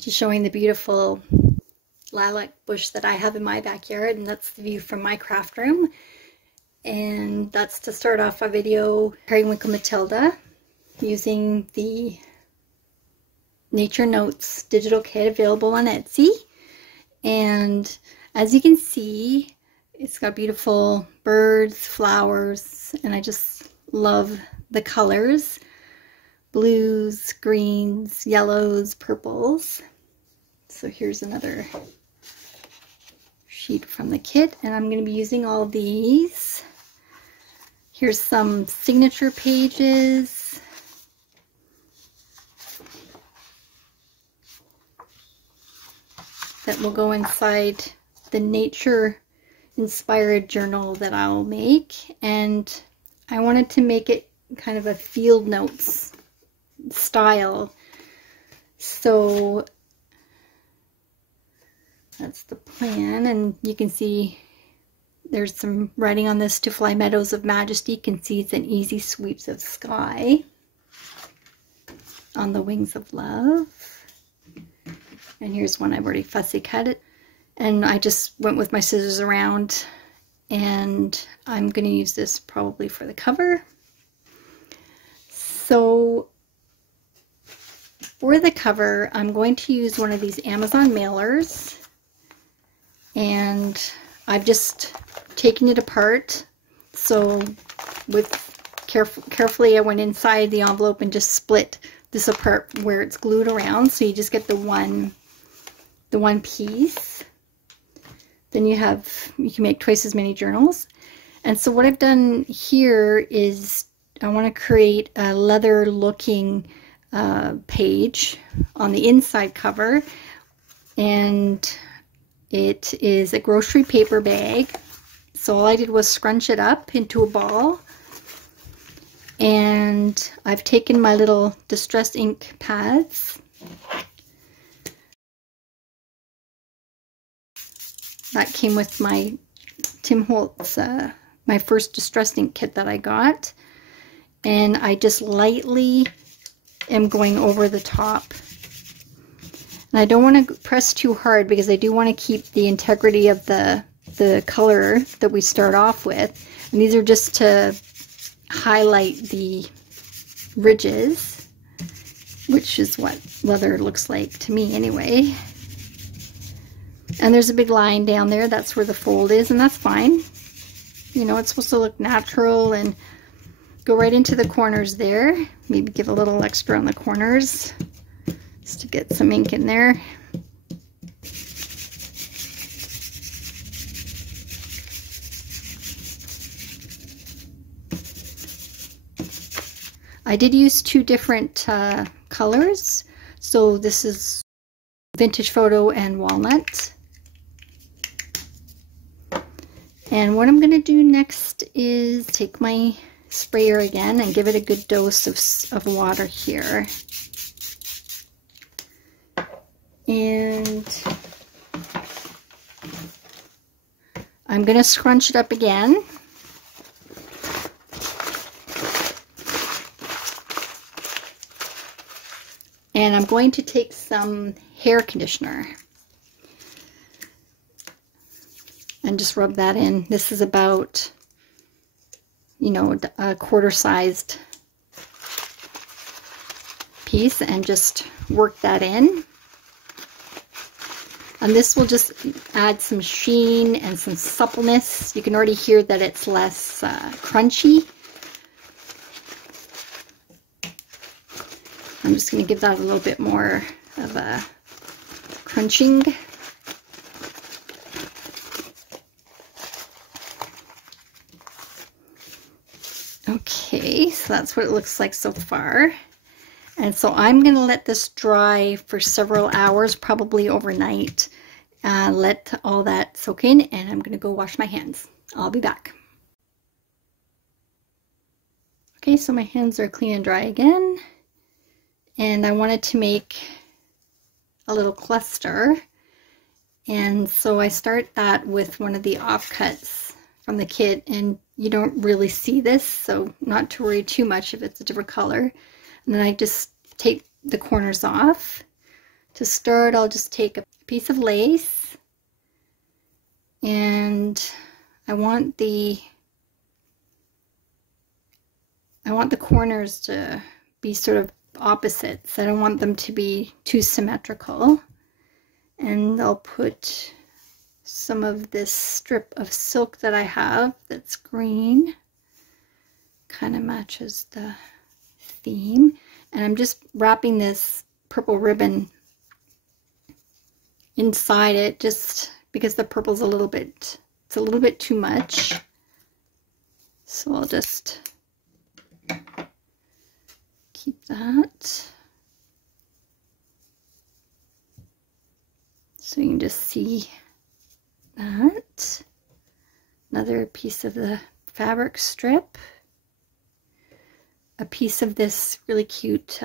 Just showing the beautiful lilac bush that I have in my backyard, and that's the view from my craft room. And that's to start off a video, Periwinkle Matilda, using the Nature Notes digital kit available on Etsy. And as you can see, it's got beautiful birds, flowers, and I just love the colors. Blues, greens, yellows, purples. So here's another sheet from the kit, and I'm going to be using all these. Here's some signature pages. That will go inside the nature inspired journal that I'll make, and I wanted to make it kind of a field notes style. So that's the plan, and you can see there's some writing on this: to fly meadows of majesty, concedes and easy sweeps of sky, on the wings of love. And here's one I've already fussy cut it, and I just went with my scissors around, and I'm going to use this probably for the cover. So for the cover, I'm going to use one of these Amazon mailers, and I've just taken it apart. So with carefully I went inside the envelope and just split this apart where it's glued around, so you just get the one piece. Then you can make twice as many journals. And so what I've done here is I want to create a leather looking page on the inside cover, and it is a grocery paper bag. So all I did was scrunch it up into a ball, and I've taken my little distress ink pads. That came with my Tim Holtz, my first distress ink kit that I got, and I just lightly am going over the top. And I don't want to press too hard because I do want to keep the integrity of the color that we start off with. And these are just to highlight the ridges, which is what leather looks like to me anyway. And there's a big line down there, that's where the fold is, and that's fine. You know, it's supposed to look natural and go right into the corners there. Maybe give a little extra on the corners just to get some ink in there. I did use two different colors. So this is Vintage Photo and Walnut. And what I'm going to do next is take my sprayer again and give it a good dose of water here. And I'm going to scrunch it up again. And I'm going to take some hair conditioner and just rub that in. This is about, you know, a quarter-sized piece, and just work that in. And this will just add some sheen and some suppleness. You can already hear that it's less crunchy. I'm just going to give that a little bit more of a crunching. Okay, so that's what it looks like so far. And so I'm going to let this dry for several hours, probably overnight. Let all that soak in, and I'm going to go wash my hands. I'll be back. Okay, so my hands are clean and dry again. And I wanted to make a little cluster. And so I start that with one of the offcuts from the kit, and you don't really see this, so not to worry too much if it's a different color. And then I just take the corners off. To start, I'll just take a piece of lace, and I want the corners to be sort of opposites. I don't want them to be too symmetrical. And I'll put some of this strip of silk that I have that's green. Kind of matches the theme. And I'm just wrapping this purple ribbon inside it just because the purple's it's a little bit too much. So I'll just keep that. So you can just see that. Another piece of the fabric strip. A piece of this really cute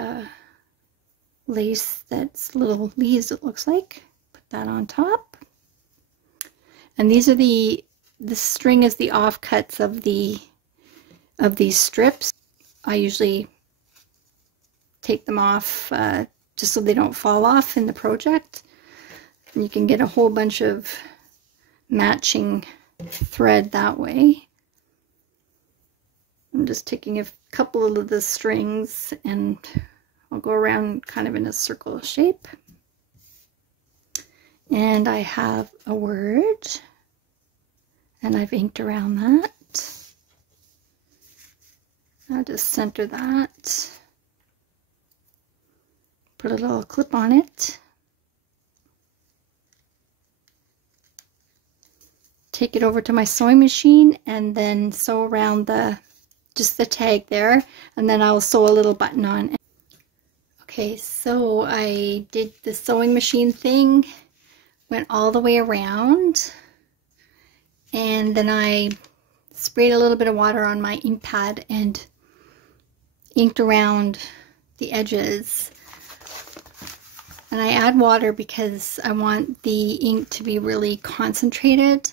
lace that's little leaves, it looks like. Put that on top. And these are the string is the offcuts of these strips. I usually take them off just so they don't fall off in the project. And you can get a whole bunch of matching thread that way. I'm just taking a couple of the strings and I'll go around kind of in a circle shape. And I have a word, and I've inked around that. I'll just center that. Put a little clip on it. Take it over to my sewing machine and then sew around just the tag there, and then I'll sew a little button on. Okay, so I did the sewing machine thing, went all the way around, and then I sprayed a little bit of water on my ink pad and inked around the edges. And I add water because I want the ink to be really concentrated,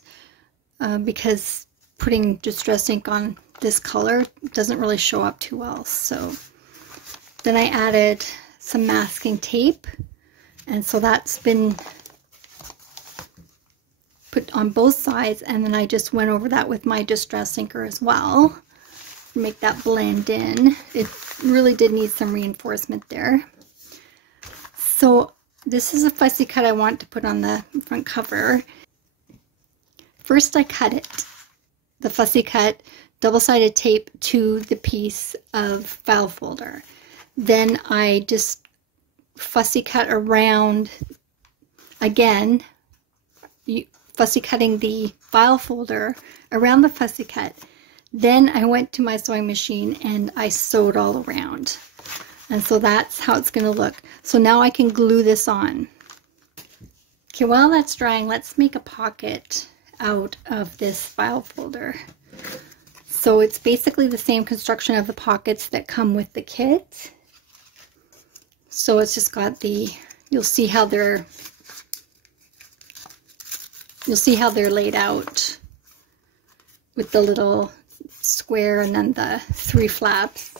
because putting distress ink on this color doesn't really show up too well. So then I added some masking tape, and so that's been put on both sides, and then I just went over that with my distress inker as well to make that blend in. It really did need some reinforcement there. So this is a fussy cut I want to put on the front cover. First I cut it, the fussy cut, double-sided tape to the piece of file folder. Then I just fussy cut around, again, fussy cutting the file folder around the fussy cut. Then I went to my sewing machine and I sewed all around. And so that's how it's going to look. So now I can glue this on. Okay, while that's drying, let's make a pocket out of this file folder. So it's basically the same construction of the pockets that come with the kit. So it's just got the, you'll see how they're laid out with the little square and then the 3 flaps.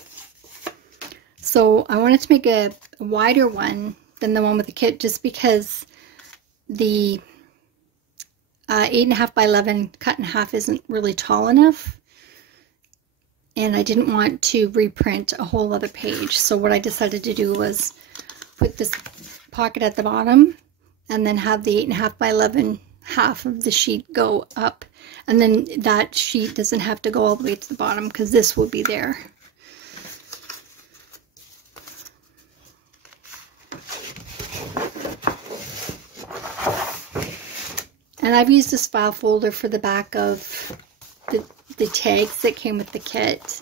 So I wanted to make a wider one than the one with the kit, just because the 8.5 by 11 cut in half isn't really tall enough, and I didn't want to reprint a whole other page. So what I decided to do was put this pocket at the bottom and then have the 8.5 by 11 half of the sheet go up, and then that sheet doesn't have to go all the way to the bottom because this will be there. And I've used this file folder for the back of the tags that came with the kit.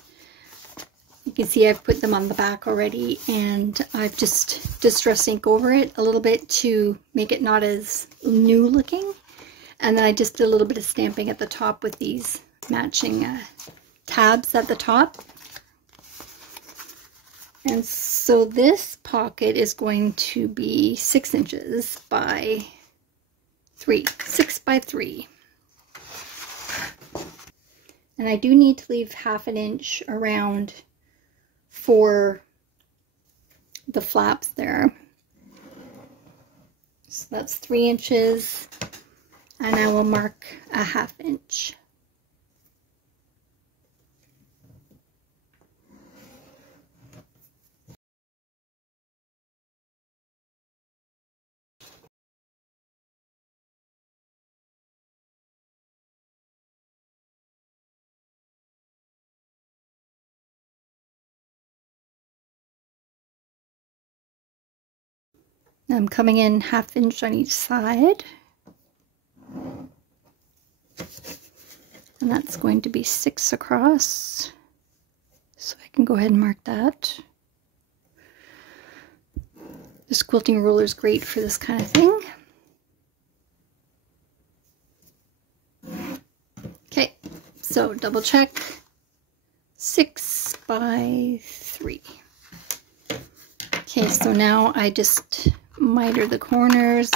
You can see I've put them on the back already, and I've just distress ink over it a little bit to make it not as new looking. And then I just did a little bit of stamping at the top with these matching tabs at the top. And so this pocket is going to be 6 inches by 3, 6 by 3. And I do need to leave 1/2 inch around for the flaps there. So that's 3 inches, and I will mark a 1/2 inch. I'm coming in 1/2 inch on each side. And that's going to be 6 across. So I can go ahead and mark that. This quilting ruler is great for this kind of thing. Okay, so double check. 6 by 3. Okay, so now I just miter the corners.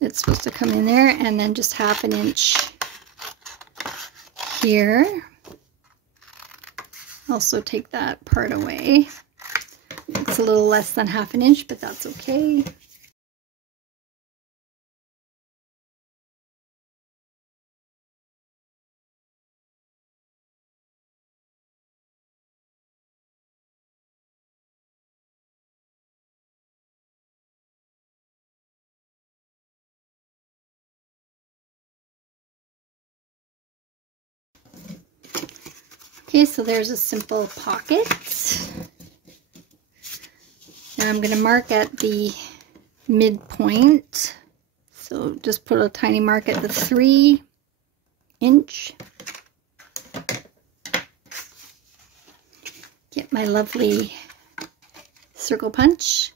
It's supposed to come in there, and then just 1/2 inch here. Also take that part away. It's a little less than 1/2 inch, but that's okay. Okay, so there's a simple pocket. And I'm going to mark at the midpoint. So just put a tiny mark at the 3 inch. Get my lovely circle punch.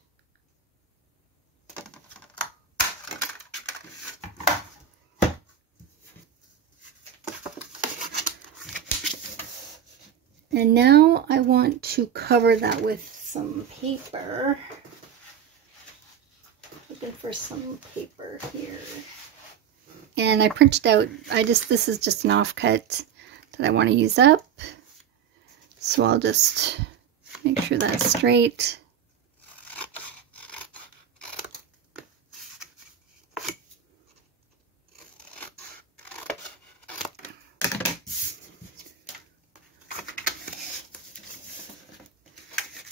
And now I want to cover that with some paper. Looking for some paper here. And I printed out, this is just an offcut that I want to use up. So I'll just make sure that's straight.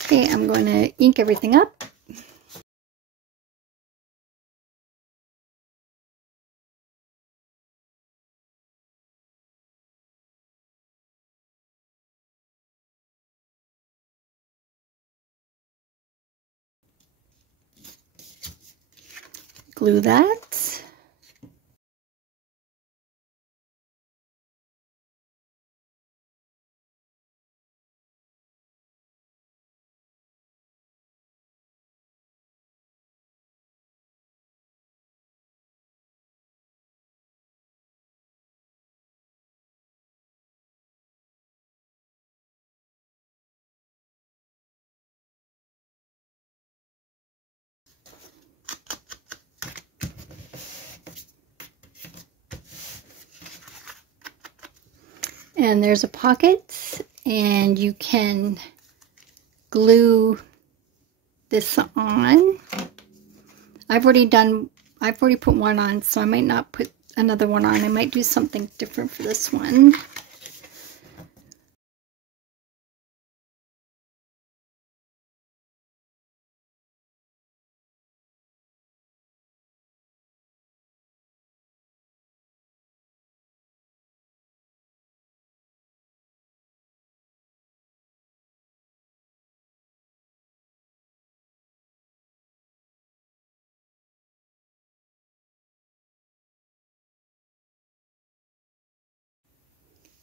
Okay, I'm going to ink everything up. Glue that. And there's a pocket, and you can glue this on. I've already put one on, so I might not put another one on. I might do something different for this one.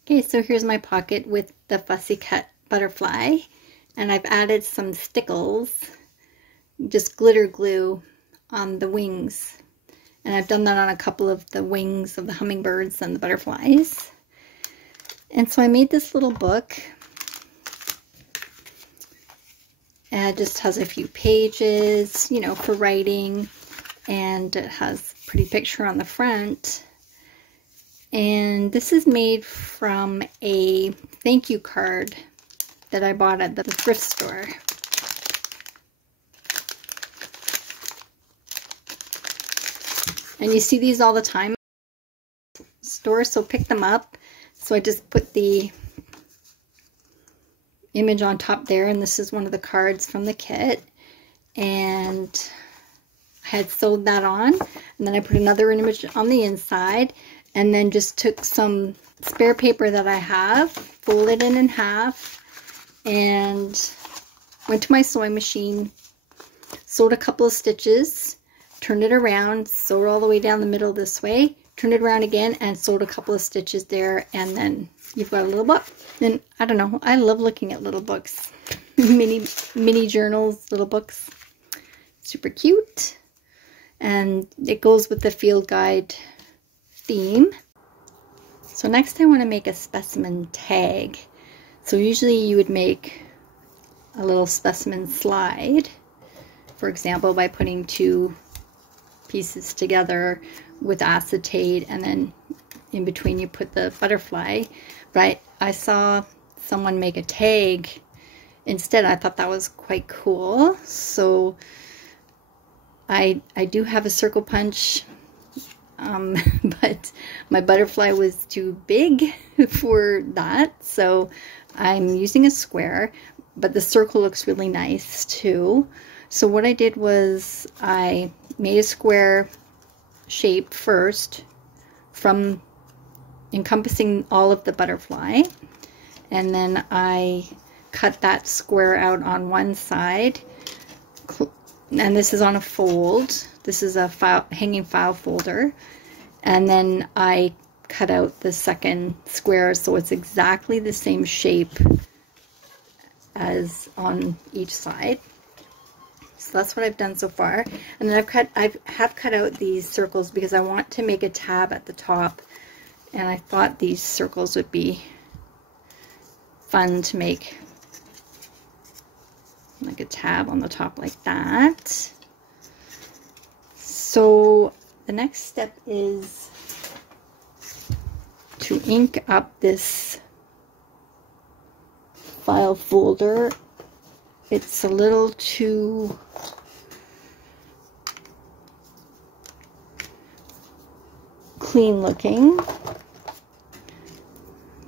Okay, so here's my pocket with the fussy cut butterfly, and I've added some stickles, just glitter glue on the wings, and I've done that on a couple of the wings of the hummingbirds and the butterflies. And so I made this little book, and it just has a few pages, you know, for writing, and it has a pretty picture on the front. And this is made from a thank you card that I bought at the thrift store. And you see these all the time at the store, so pick them up. So I just put the image on top there, and this is one of the cards from the kit. And I had sewed that on, and then I put another image on the inside, and then just took some spare paper that I have, folded it in half, and went to my sewing machine, sewed a couple of stitches, turned it around, sewed all the way down the middle this way, turned it around again, and sewed a couple of stitches there, and then you've got a little book. And I don't know, I love looking at little books. mini journals, little books. Super cute. And it goes with the field guide theme. So next I want to make a specimen tag. So usually you would make a little specimen slide, for example, by putting two pieces together with acetate, and then in between you put the butterfly. But I saw someone make a tag instead. I thought that was quite cool. So I do have a circle punch, but my butterfly was too big for that, so I'm using a square, but the circle looks really nice too. So what I did was I made a square shape first from encompassing all of the butterfly, and then I cut that square out on one side, and this is on a fold. This is a hanging file folder, and then I cut out the second square so it's exactly the same shape as on each side. So that's what I've done so far. And then I have cut out these circles because I want to make a tab at the top, and I thought these circles would be fun to make, like a tab on the top like that. So the next step is to ink up this file folder. It's a little too clean looking,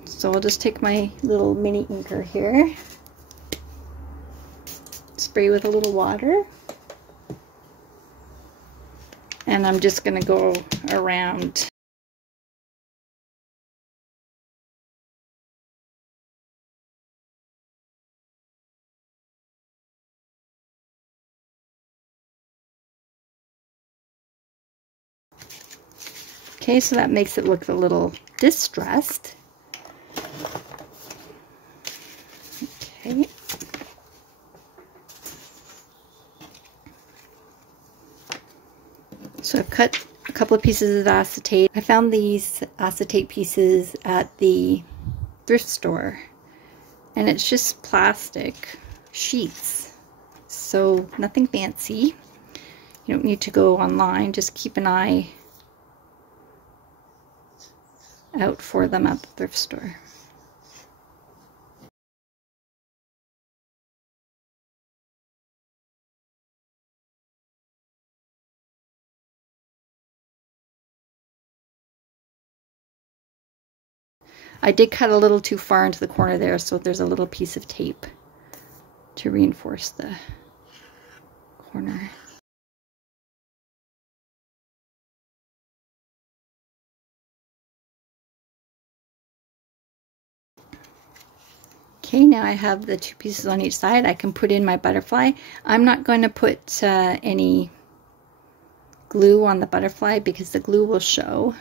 so I'll just take my little mini inker here, spray with a little water, and I'm just going to go around. Okay, so that makes it look a little distressed. Okay. So I've cut a couple of pieces of acetate. I found these acetate pieces at the thrift store, and it's just plastic sheets, so nothing fancy. You don't need to go online, just keep an eye out for them at the thrift store. I did cut a little too far into the corner there, so there's a little piece of tape to reinforce the corner. Okay, now I have the two pieces on each side. I can put in my butterfly. I'm not going to put any glue on the butterfly because the glue will show.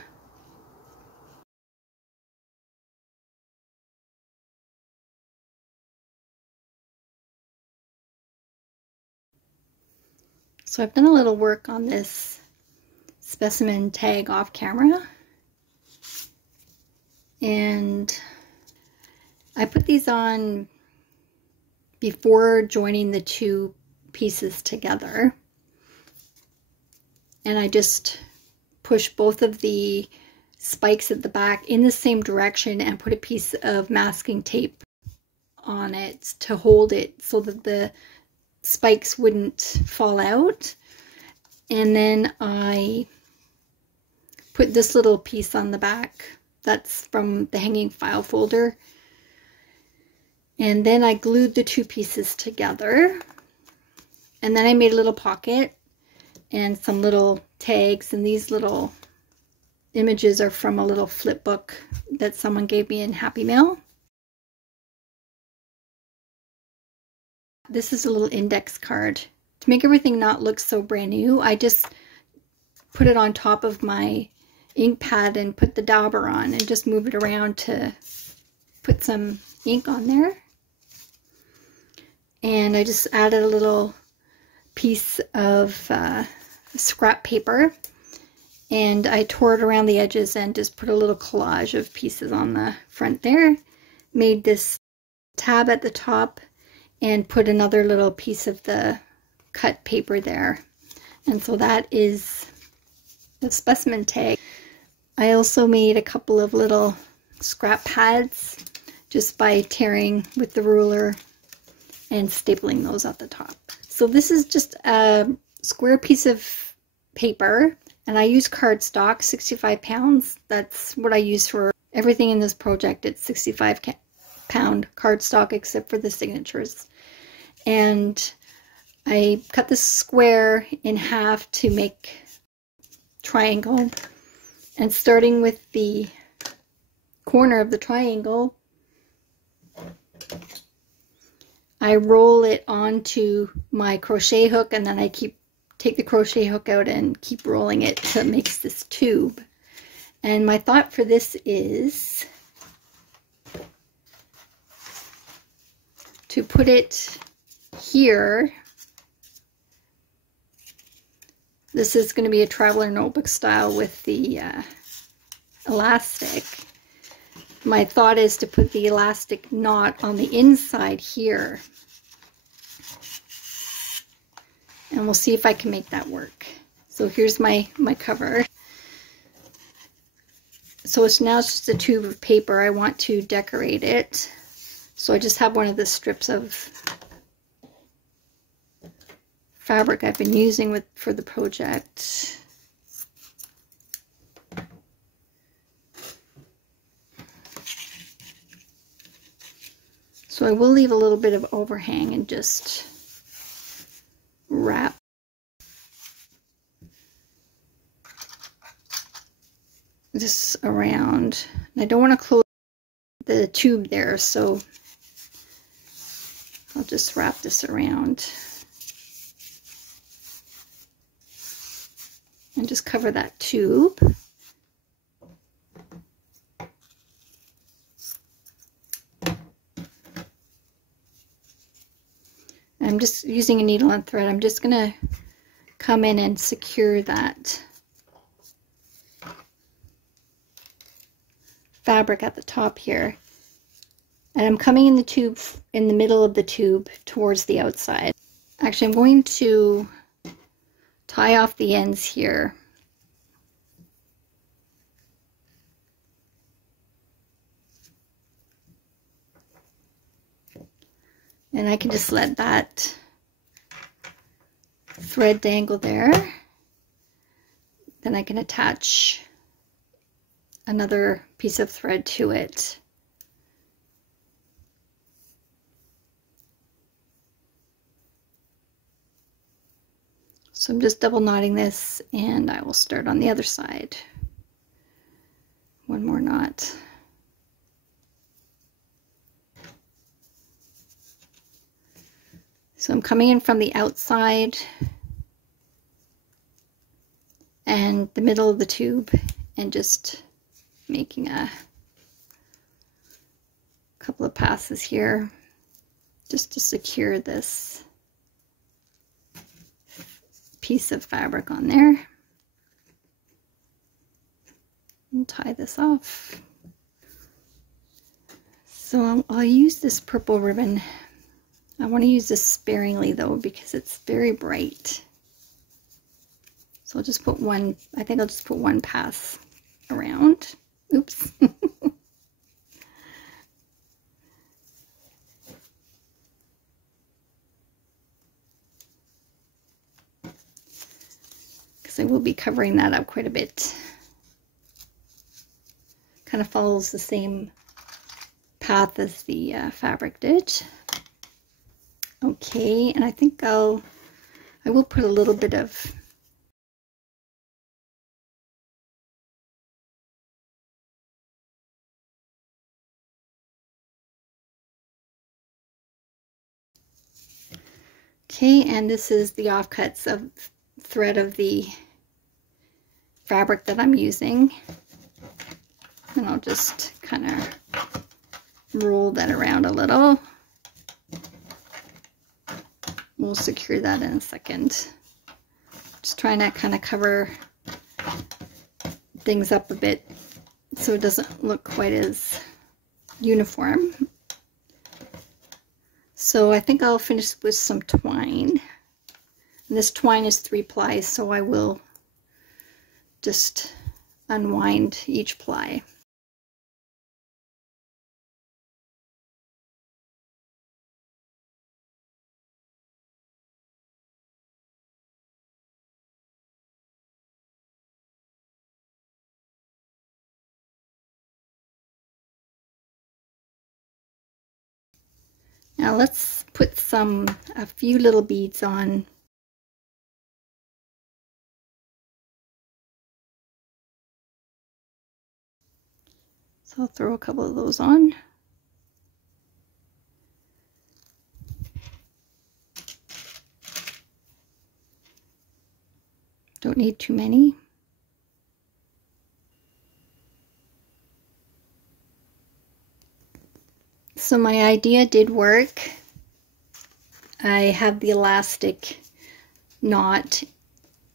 So I've done a little work on this specimen tag off camera, and I put these on before joining the two pieces together, and I just push both of the spikes at the back in the same direction and put a piece of masking tape on it to hold it so that the spikes wouldn't fall out. And then I put this little piece on the back. That's from the hanging file folder. And then I glued the two pieces together. And then I made a little pocket and some little tags, and these little images are from a little flip book that someone gave me in Happy Mail. This is a little index card. To make everything not look so brand new, I just put it on top of my ink pad and put the dauber on and just move it around to put some ink on there. And I just added a little piece of scrap paper, and I tore it around the edges and just put a little collage of pieces on the front there. Made this tab at the top and put another little piece of the cut paper there. And so that is the specimen tag. I also made a couple of little scrap pads just by tearing with the ruler and stapling those at the top. So this is just a square piece of paper, and I use cardstock, 65 pounds. That's what I use for everything in this project. It's 65-pound cardstock except for the signatures. And I cut the square in half to make triangle, and starting with the corner of the triangle, I roll it onto my crochet hook, and then I take the crochet hook out and keep rolling it so it makes this tube. And my thought for this is to put it here. This is going to be a traveler notebook style with the elastic. My thought is to put the elastic knot on the inside here. And we'll see if I can make that work. So here's my cover. So it's just a tube of paper. I want to decorate it. So I just have one of the strips of fabric I've been using for the project. So I will leave a little bit of overhang and just wrap this around. And I don't want to close the tube there, so I'll just wrap this around and just cover that tube. I'm just using a needle and thread. I'm just going to come in and secure that fabric at the top here. And I'm coming in the tube, in the middle of the tube towards the outside. Actually, I'm going to tie off the ends here. And I can just let that thread dangle there. Then I can attach another piece of thread to it. So I'm just double knotting this, and I will start on the other side. One more knot. So I'm coming in from the outside and the middle of the tube and just making a couple of passes here just to secure this piece of fabric on there. And tie this off. So I'll use this purple ribbon. I want to use this sparingly though because it's very bright. So I'll just put one, I think I'll just put one pass around. Oops. because I will be covering that up quite a bit. Kind of follows the same path as the fabric did. Okay, and I think I will put a little bit of okay, and this is the offcuts of thread of the fabric that I'm using. And I'll just kind of roll that around a little. We'll secure that in a second. Just trying to kind of cover things up a bit so it doesn't look quite as uniform. So I think I'll finish with some twine. And this twine is 3 plies, so I will just unwind each ply. Now let's put a few little beads on. So I'll throw a couple of those on. Don't need too many. So my idea did work. I have the elastic knot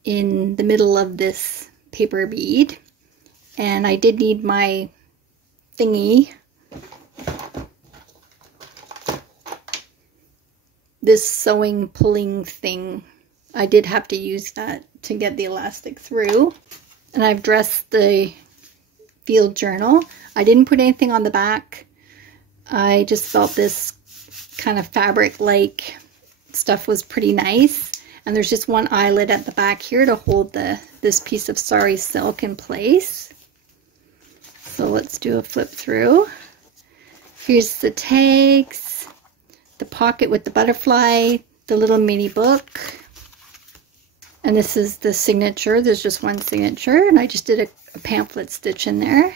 in the middle of this paper bead, and I did need my thingy, this sewing pulling thing. I did have to use that to get the elastic through. And I've dressed the field journal. I didn't put anything on the back. I just felt this kind of fabric-like stuff was pretty nice. And there's just one eyelet at the back here to hold this piece of sari silk in place. So let's do a flip through. Here's the tags, the pocket with the butterfly, the little mini book. And this is the signature. There's just one signature, and I just did a pamphlet stitch in there.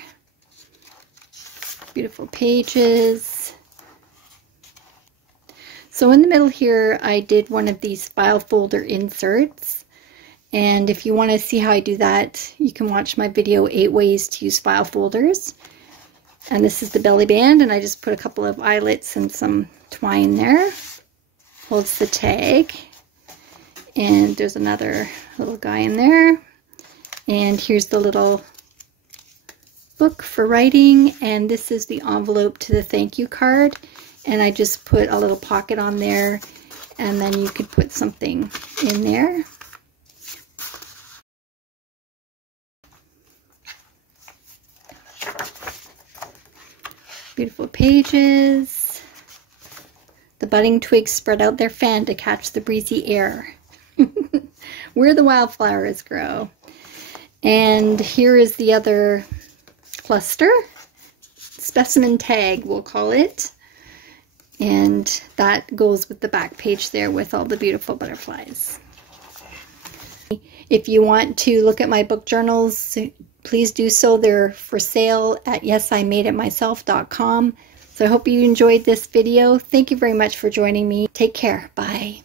Beautiful pages. So in the middle here, I did one of these file folder inserts. And if you want to see how I do that, you can watch my video 8 ways to use file folders. And this is the belly band, and I just put a couple of eyelets and some twine there. Holds the tag. And there's another little guy in there. And here's the little book for writing, and this is the envelope to the thank you card. And I just put a little pocket on there, and then you could put something in there. Beautiful pages. The budding twigs spread out their fan to catch the breezy air. Where the wildflowers grow. And here is the other cluster, specimen tag we'll call it, and that goes with the back page there with all the beautiful butterflies. If you want to look at my book journals, please do so. They're for sale at yesimadeitmyself.com. So I hope you enjoyed this video. Thank you very much for joining me. Take care. Bye.